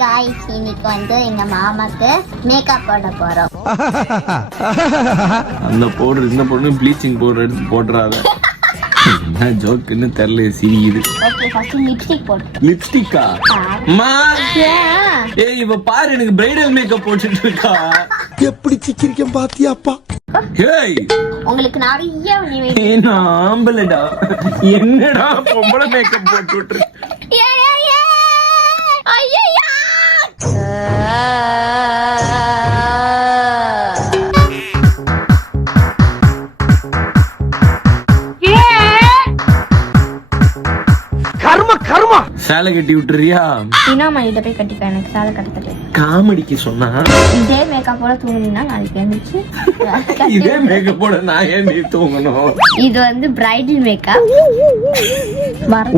Guys, இன்னைக்கு வந்து எங்க மாமாக்கு மேக்கப் போட போறோம். அந்த பவுடர் இந்த பவுடர் ப்ளீச்சிங் பவுடர் எடுத்து போடுறாத. என்ன ஜோக்குன்னு தெரியல, சிரிக்குது. ஓகே, ஃபர்ஸ்ட் லிப்ஸ்டிக் போடு. லிப்ஸ்டிக்கா? அம்மா ஏய், இவ பாரு எனக்கு பிரைடல் மேக்கப் போட்டுட்டு இருக்கா. எப்படி சிக்கிரிக்க பாத்தியாப்பா? ஏய், உங்களுக்கு நிறைய நான் ஆம்பளடா, என்னடா பொம்பளை மேக்கப் போட்டு விட்டுரு. சேலை கட்டி விட்டுறியா? இனாமா இதை போய் கட்டிக்க, எனக்கு சேலை கட்டது காமெடிக்கு சொன்னா. இதே மேக்கப்போட தூங்குனீங்கன்னா நாளைக்கு எழுந்துச்சு. இதே மேக்கப்போட நான் ஏன் நீ தூங்கணும்? இது வந்து பிரைடல் மேக்கப்.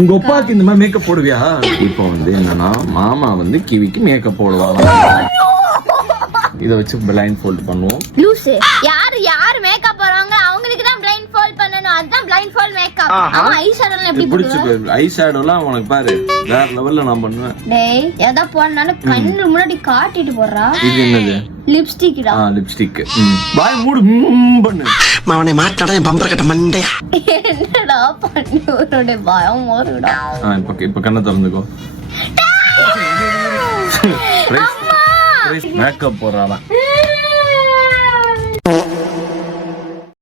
உங்க அப்பாக்கு இந்த மாதிரி மேக்கப் போடுவியா? இப்போ வந்து என்னன்னா, மாமா வந்து கிவிக்கு மேக்கப் போடுவாங்க. இத வச்சு பிளைண்ட் ஃபோல்ட் பண்ணுவோம். லூசு, யார் மேக்கப் போடுவாங்க அவங்களுக்கு தான் பிளைண்ட் ஃபோல்ட் பண்ணனும். அதுதான் பிளைண்ட் ஃபோல்ட் மேக்கப். ஆமா, ஐ ஷேடோல எப்படி போடுவ? ஐ ஷேடோலாம் உனக்கு பாரு வேற லெவல்ல நான் பண்ணுவேன். டேய், எதை போடனாலும் கண்ணு முன்னாடி காட்டிட்டு போறா. இது என்னது? லிப்ஸ்டிக்டா. லிப்ஸ்டிக். வாய் மூடு பண்ணு. அவனை மாட்டாடா என் பம்பர கட்ட மண்டையா. என்னடா பண்ணி உன்னோட பயம் ஓடுடா. இப்ப கண்ணை திறந்துக்கோ. மேக்கப் போறாளா?